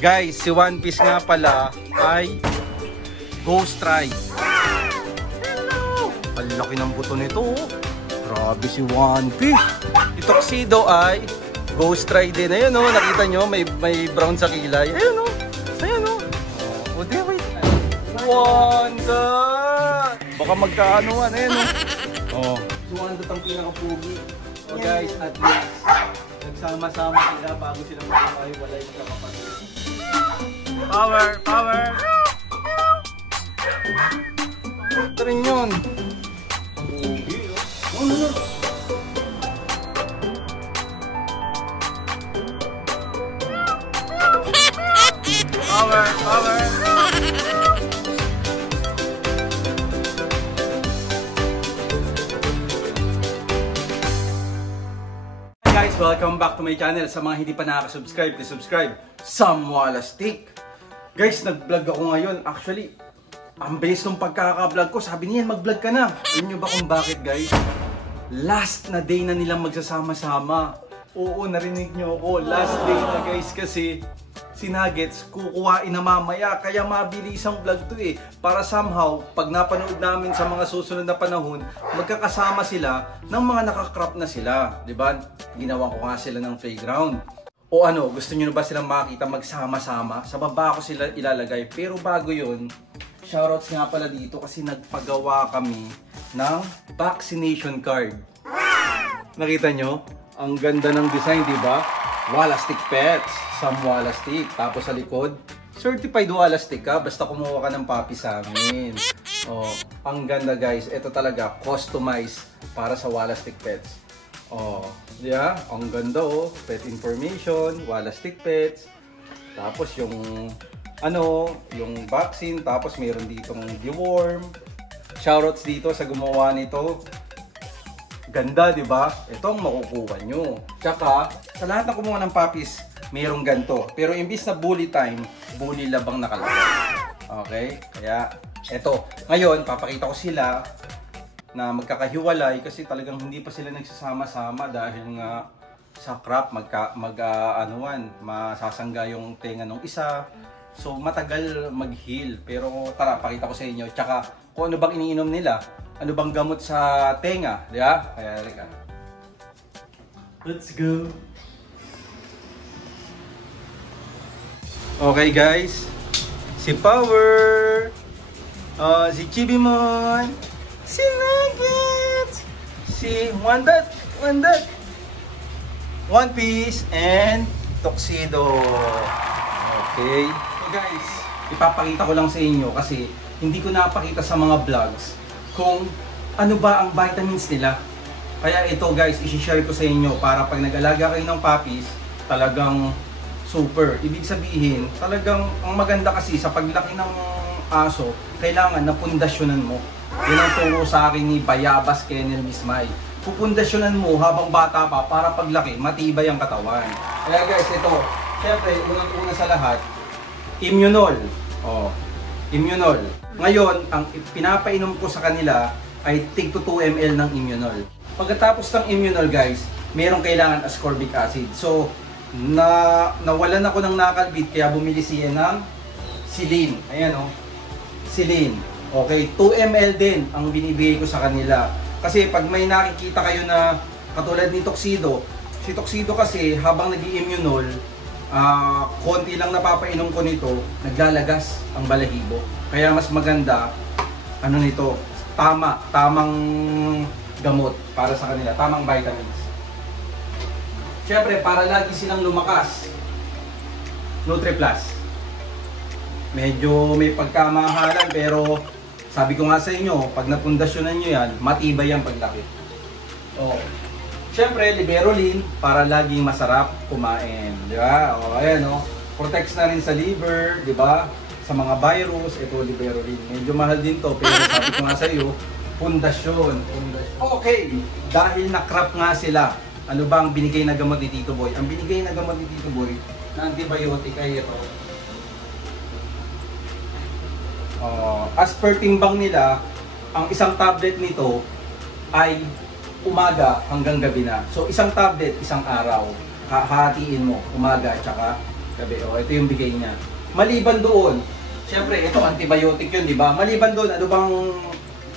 Guys, si One Piece nga pala ay Ghost Tribe. Ang laki ng buto nito. Grabe si One Piece. Si Tuxedo ay Ghost Tribe din. Ayun o, nakita nyo, may brown sa kilay. Ayun o. Ayun o. O, di, wait. Wanda! Baka magkaanuan. Ayun o. Oh. Si Wanda tang pinaka-pugi. So guys, at least nagsama-sama sila bago sila magkakahiwalay sa kapatid. Power! Power! Ito rin yun. Power! Power! Guys, welcome back to my channel. Sa mga hindi pa nakaka-subscribe, please subscribe. Sam Walastik. Guys, nag-vlog ako ngayon. Actually, ang bilis ng pagkaka-vlog ko. Sabi niyan, mag-vlog ka na. Alam nyo ba kung bakit, guys? Last na day na nilang magsasama-sama. Oo, narinig nyo ako. Last day na, guys, kasi si Nuggets kukuhain na mamaya. Kaya mabilis ang vlog to eh. Para somehow, pag napanood namin sa mga susunod na panahon, magkakasama sila ng mga nakakrop na sila. Diba? Ginawa ko nga sila ng playground. O ano, gusto nyo ba silang makita magsama-sama? Sa baba ko sila ilalagay. Pero bago yun, shoutouts nga pala dito kasi nagpagawa kami ng vaccination card. Nakita nyo? Ang ganda ng design, diba? Walastik Pets. Sam Walastik. Tapos sa likod, certified Walastik ka. Basta kumuha ka ng puppy sa amin. Oh, ang ganda guys. Ito talaga, customized para sa Walastik Pets. Oh, yeah, ang ganda oh. Pet information, Walastik Pets. Tapos yung ano, yung vaccine, tapos mayroon ditong deworm. Shoutouts dito sa gumawa nito. Ganda, 'di ba? Ito ang makukuha nyo. Tsaka sa lahat ng kumuha ng puppies, mayroong ganto. Pero imbis na bully time, bully labang nakalagay. Okay? Kaya eto, ngayon papakita ko sila na magkakahiwalay kasi talagang hindi pa sila nagsasama-sama dahil nga sa crop masasangga yung tenga ng isa. So matagal mag-heal. Pero tara, pakita ko sa inyo. Tsaka kung ano bang iniinom nila, ano bang gamot sa tenga, di ba? Kaya halika. Let's go. Okay guys, si Power, si Chibimon, si Nuggets, si Wanda, One Piece, and Tuxedo. Okay. So guys, ipapakita ko lang sa inyo kasi hindi ko napakita sa mga vlogs kung ano ba ang vitamins nila. Kaya ito guys, i-share ko sa inyo para pag nag-alaga kayo ng puppies, talagang super. Ibig sabihin, talagang ang maganda kasi sa paglaki ng aso, kailangan na pundasyonan mo. Yan ang turo sa akin ni Bayabas Kennel Mismay. Pupundasyonan mo habang bata pa para paglaki, matibay ang katawan. Kaya guys, ito, syempre, unang-una sa lahat, Immunol. Oh, Immunol. Ngayon, ang pinapainom ko sa kanila ay tig to 2 ml ng Immunol. Pagkatapos ng Immunol guys, merong kailangan ascorbic acid. So, nawalan ako ng nakalbit kaya bumili siya ng Silin. Ayan o, Silin. Okay, 2 ml din ang binibigay ko sa kanila. Kasi pag may nakikita kayo na katulad ni Tuxedo, si Tuxedo kasi habang nag-i-Immunol, konti lang napapainom ko nito, naglalagas ang balahibo. Kaya mas maganda, ano nito, tamang gamot para sa kanila, tamang vitamins. Siyempre, para lagi silang lumakas, NutriPlus. Medyo may pagkamahalan pero sabi ko nga sa inyo, pag napundasyonan nyo yan, matibay ang paglaki. Oh. Siyempre, Liberolin para laging masarap kumain, di ba? O, ayan o. Protects na rin sa liver, di ba? Sa mga virus, ito Liberolin. Medyo mahal din to, pero sabi ko nga sa iyo, pundasyon. Okay, dahil na-crop nga sila, ano ba ang binigay na gamot ni Tito Boy? Ang binigay na gamot ni Tito Boy na antibiotic ay ito. As per timbang nila, ang isang tablet nito ay umaga hanggang gabi na. So isang tablet, isang araw. Hahatiin mo, umaga at saka gabi. O, ito yung bigay niya. Maliban doon, syempre, ito antibiotic yun, di ba? Maliban doon, ano bang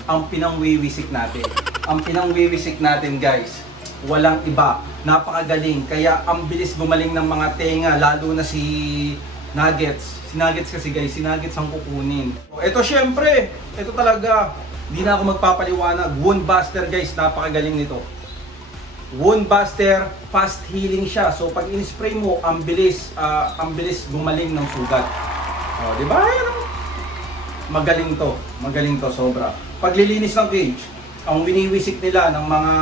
ang pinangwiwisik natin? Ang pinangwiwisik natin, guys, walang iba. Napakagaling. Kaya ang bilis gumaling ng mga tenga, lalo na si Nuggets. Si Nuggets kasi, guys, si Nuggets ang kukunin. O, ito syempre, ito talaga. Hindi na ako magpapaliwanag. Wound Buster, guys, napakagaling nito. Wound Buster, fast healing siya. So pag in-spray mo, ang bilis gumaling ng sugat. Oh, di ba? Magaling to sobra. Paglilinis ng cage, ang winiwisik nila ng mga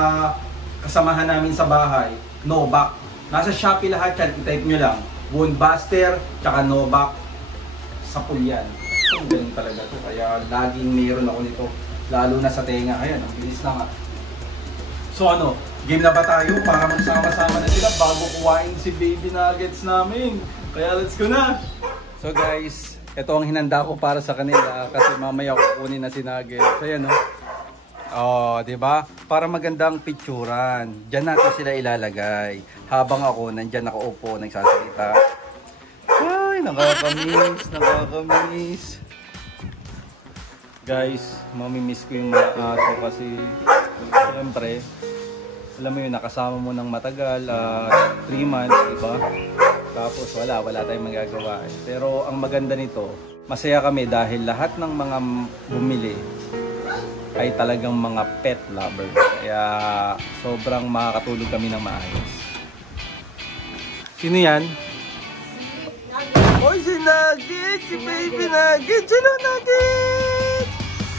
kasamahan namin sa bahay, Novak. Nasa Shopee lahat yan, i-type nyo lang. Wound Buster, tsaka Novak sa pulyan. Ang galing talaga to. Kaya laging mayroon ako nito. Lalo na sa tenga. Ayan, ang bilis lang. So ano, game na ba tayo para magsama-sama na sila bago kuwain si Baby Nuggets namin? Kaya let's go na! So guys, ito ang hinanda ko para sa kanila kasi mamaya kukunin na si Nuggets. Ayan o. Oh, di ba? Para magandang picturan. Diyan natin sila ilalagay. Habang ako, nandyan nakaupo, nagsasalita. Ay, nakakamiss. Guys, mamimiss ko yung mga aso kasi siyempre, alam mo yun, nakasama mo ng matagal, 3 months, diba? Tapos wala tayong magagawa. Pero ang maganda nito, masaya kami dahil lahat ng mga bumili ay talagang mga pet lovers. Kaya sobrang makakatulog kami ng maayos. Sino yan? Oy, si Nuggets! Si Baby Nuggets! Hello, Nuggets!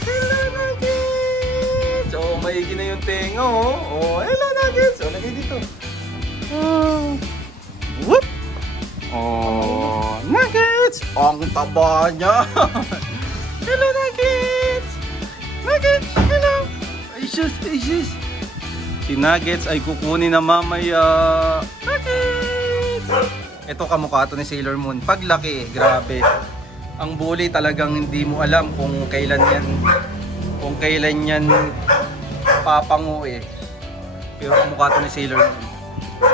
Hello, Nuggets! Oh, maigi na yung tenga, oh. Oh, hello, Nuggets! Oh, lagay dito. Oh. Whoop! Oh, Nuggets! Ang taba niya! Hello, Nuggets! Nuggets! Hello! Ay, sus! Si Nuggets ay kukunin na mamaya. Nuggets! Ito kamukha to ni Sailor Moon. Paglaki, grabe. Ang bully talagang hindi mo alam kung kailan yan papango eh. Pero kamukha to ni Sailor Moon.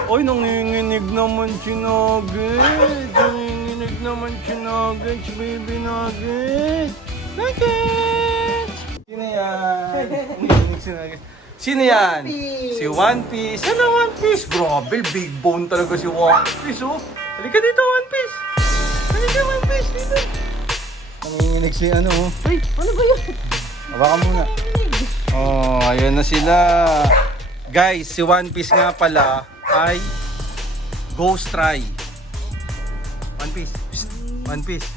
Oy, nanginginig naman si Nuggets. Nanginginig naman si Nuggets, Baby Nuggets. Nuggets! Sino yan? Nanginginig si Nuggets. Sino yan? Si One Piece. Ano One Piece? Grabe, big bone talaga si One Piece, oh. Halika dito, One Piece. Halika, One Piece, dito. Nanginginig si ano, oh. Ay, ano ba yun? Hawakan muna. Oh, ayun na sila. Guys, si One Piece nga pala ay Ghost Try. One Piece. Psst. One Piece.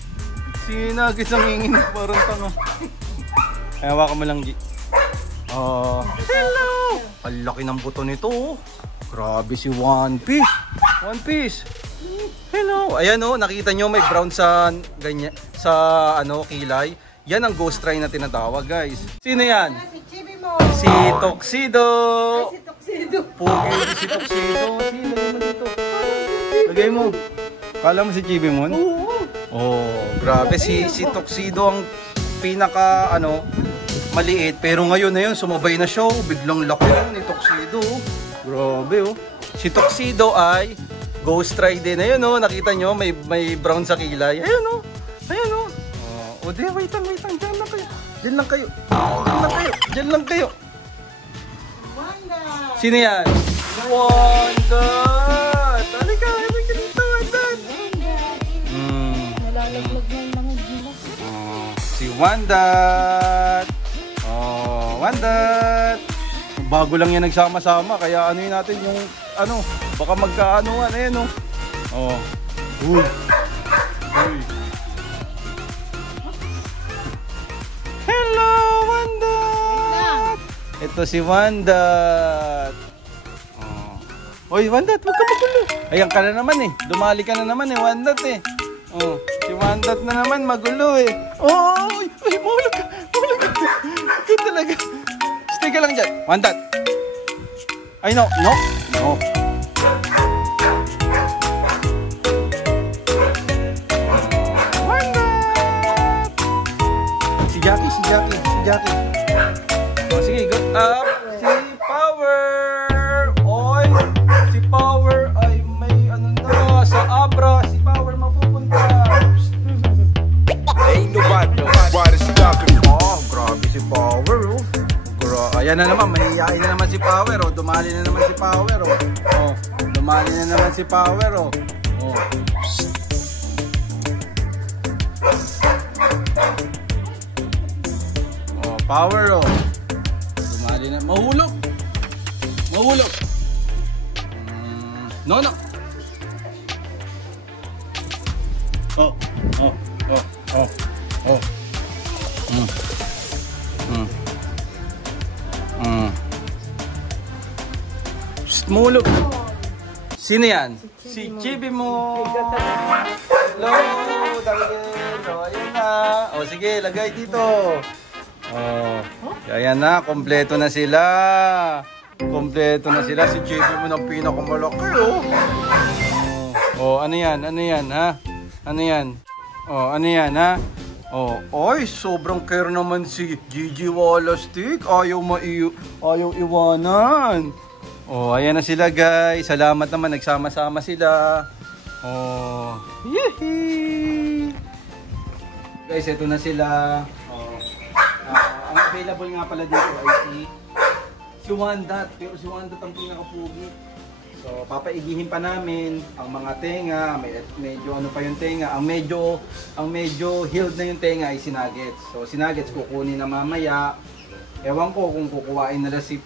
Si Nuggets nanginginig parang tanga. Ay, hawakan mo lang, G. Oh, hello! Ang laki ng buto nito. Grabe si One Piece. One Piece. Hello. Ayan oh, nakita nyo may brown sa ganyan sa ano kilay. Yan ang ghost try na tinatawag, guys. Sino yan? Si Chibi mo. Si Tuxedo. Ay, si Tuxedo. Pogi si Tuxedo. Sino mo dito? Lagay mo. Kala mo si Chibi mo? Oo. Oh, grabe si Tuxedo ang pinaka ano maliit, pero ngayon na yun, sumabay na siya, biglang laki ni Tuxedo. Grabe oh. Si Tuxedo ay Ghost Try din. Ayun oh, nakita nyo, may brown sa kilay. Ayun oh. Ayun oh. Oh, di, wait lang. Diyan lang kayo. Diyan lang kayo. Wanda. Sino yan? Wanda! Halika dito, Wanda. Nalalaglag na yung mga gilas. Si Wanda. Wanda! Bago lang yan nagsama-sama, kaya ano yun natin yung ano, baka magkaanuan, ayun oh. Uy. Hello, Wanda! Ito si Wanda. Oy, Wanda, huwag ka magulo. Ayan ka na naman eh. Dumali ka na naman eh, Wanda eh. Oh, si Wanda na naman magulo eh. Oh, ay, mahulog ka. Ito talaga. Stay ka lang dyan. Wanda. Ay, no. Wanda. Si Jackie. Oh, sige, go up. Si Power. Sumali na naman si Power, oh. Oh. Oh, Power, oh. Sumali na. Mahulog. Mahulog. No, no. Oh, oh, oh, oh, oh. Mahulog. Sino yan? Si Chibi mo. Hello, Daniel. O, ayan na. O, sige, lagay dito. O, ayan na. Kompleto na sila. Kompleto na sila. Si Chibi mo ng pinakamalaki, oh. O, ano yan? Ano yan, ha? Ano yan? O, ano yan, ha? O, ay, sobrang care naman si Gigi Wallastick. Ayaw iwanan. Oh, ayan na sila, guys. Salamat naman, nagsama-sama sila. Oh, yehey! Guys, ito na sila. Oh, ang available nga pala dito ay si Wandat. Pero si Wandat ang pinakapugi. So, papaigihin pa namin ang mga tenga. Medyo ano pa yung tenga. Ang medyo healed na yung tenga ay si Nuggets. So, si Nuggets kukunin na mamaya. Ewan ko kung kukuhain nila si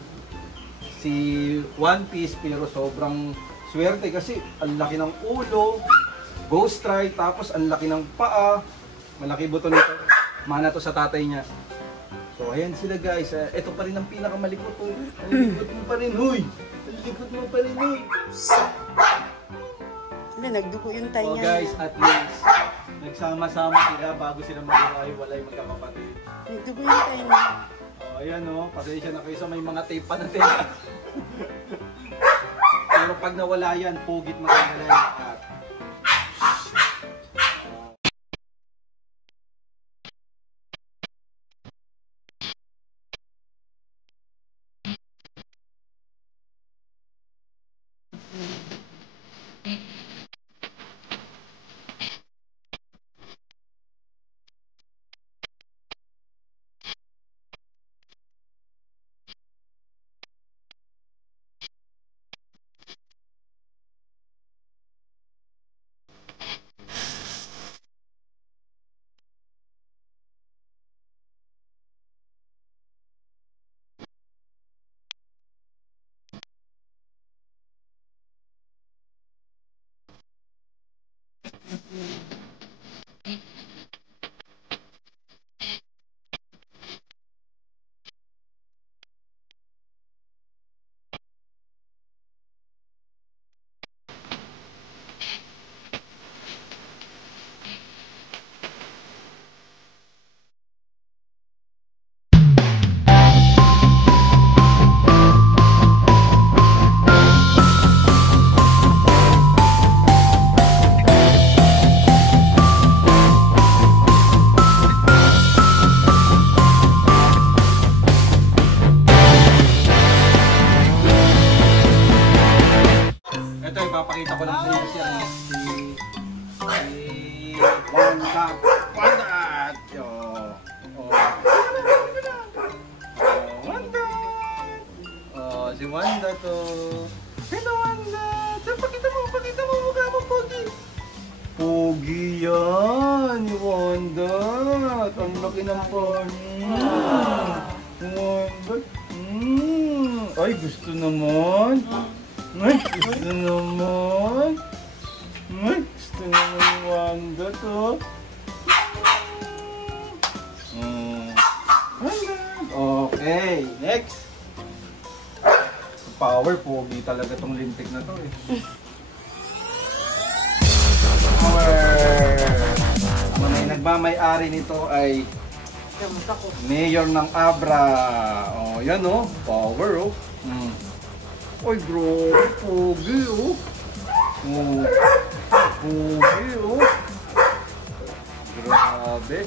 One Piece, pero sobrang swerte kasi ang laki ng ulo, ghost try, tapos ang laki ng paa, malaki buto nito, mana to sa tatay niya. So ayan sila, guys. Ito pa rin ang pinakamalikot, oh. Ang likot mo pa rin, huy! Ang likot mo pa rin, huy! Hindi, nagdugo yung tayo niya. So guys, at least nagsama-sama sila bago sila mag-iwalay magkakapatid. Nagdugo yung tayo niya. Ayan, oh, pasensya na kayo sa may mga tape pa na tenga. Pero pag nawala yan, pugit magandala yung lahat. Ipapakita ko lang sa inyo siya si Wandat. Wandat! Wandat! Si Wandat, oh. Hello, Wandat! Pakita mo mukha mo, Pogi. Pogi yan, ni Wandat. Ang laki ng Pogi. Wandat. Ay, gusto naman. Ay, gusto naman. Ay, gusto naman yung Wanda to. Okay, next. Power, pogi talaga tong lintik na to, eh. Power. Ang may nagmamay-ari nito ay Mayor ng Abra. Oh, yan, oh. Power, oh. Oy, bro, pogi, oh. Pogi, oh. Grabe.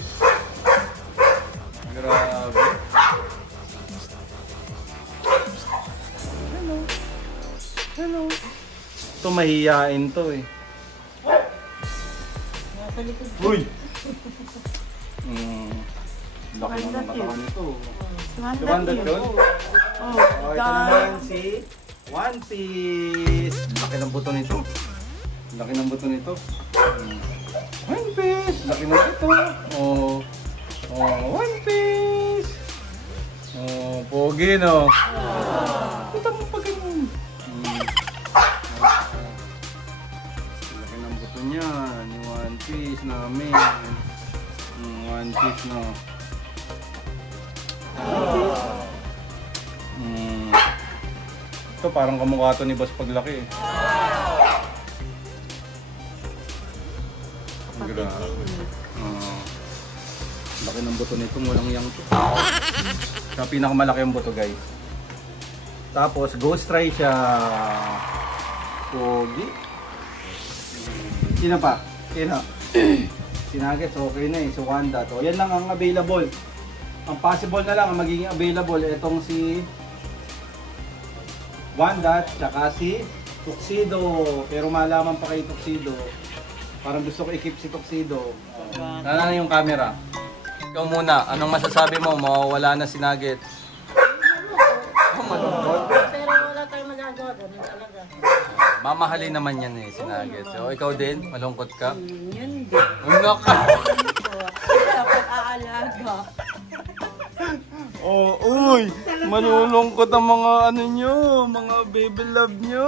Grabe. Hello. Hello. Ito mahihain to, eh. Uy! Laki naman katawan nito. Wandat yun? Oh, ito naman si One Piece. Laki ng buto nito. Laki ng buto nito. 1 piece. Laki ng buto. Oh. Oh, 1 piece. Oh, pogi no. Kita mo pa ganun. Laki ng buto niya. Yung 1 piece namin. 1 piece no. Ito parang kamukha to ni Boss paglaki. Grabe. Laki ng buto nito, walang yang to. Sa pinakamalaki yung buto guys. Tapos ghost try siya. Pogi. Sino pa? Sino? Sinagets, okay na eh. So Wanda to. Yan lang ang available. Ang possible na lang ang magiging available itong si Wanda tsaka si Tuxedo. Pero malaman pa kay Tuxedo. Parang gusto ko i-keep si Tuxedo. Sana na yung camera. Ikaw muna, anong masasabi mo? Mawawala na si Nugget. Malungkot. Pero wala tayong magagawa. Ganun talaga. Mamahalin naman yan eh, si Nugget. So, ikaw din, malungkot ka? Yun din. Ano ka? Sa pag-aalaga. Oh, uy! Malulungkot ang mga ano nyo, mga baby love nyo.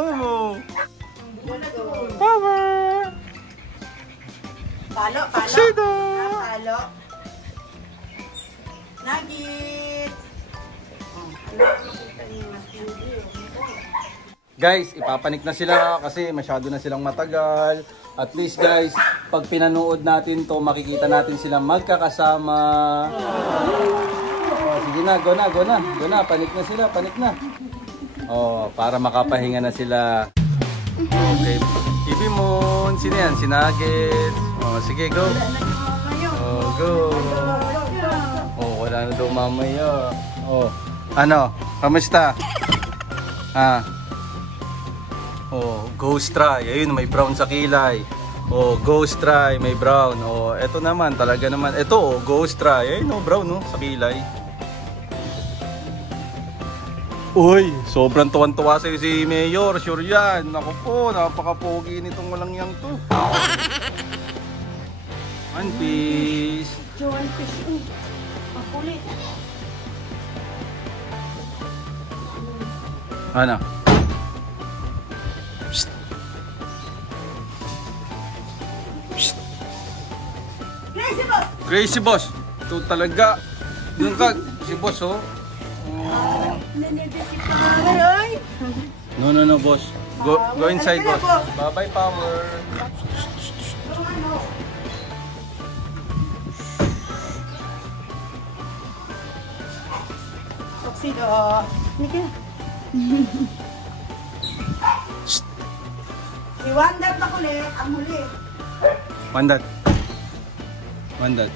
Power! Palo, palo. Tuxedo! Palo. Nugget. Guys, ipapanik na sila kasi masyado na silang matagal. At least guys, pag pinanood natin to, makikita natin silang magkakasama. Oh, sige na, go na, go na. Go na, panik na sila, panik na. Oh, para makapahinga na sila. Okay, Ibi Moon, sino yan? Si Nugget. Oh, sige, go. Oh, go. Oh, wala na daw mamaya. Oh, ano? Kamusta? Ah. Oh, ghost try. Ayun, may brown sa kilay. Oh, ghost try, may brown. Oh, eto naman, talaga naman. Eto, oh, ghost try. Ayun, oh, brown, no, sa kilay. Uy, sobrang tuwan-tuwa sa'yo si Mayor. Sure yan. Naku po, napaka-pogi nitong walang yang to. One piece. One piece. Makulit. Ano? Psst. Psst. Crazy boss! Crazy boss! Ito talaga. Yun ka, si boss oh. No, no, no, boss. Go inside, boss. Bye-bye, power. Tuxedo. Nika. Si Wanda pa kulit, ang huli. Wandat. Wandat.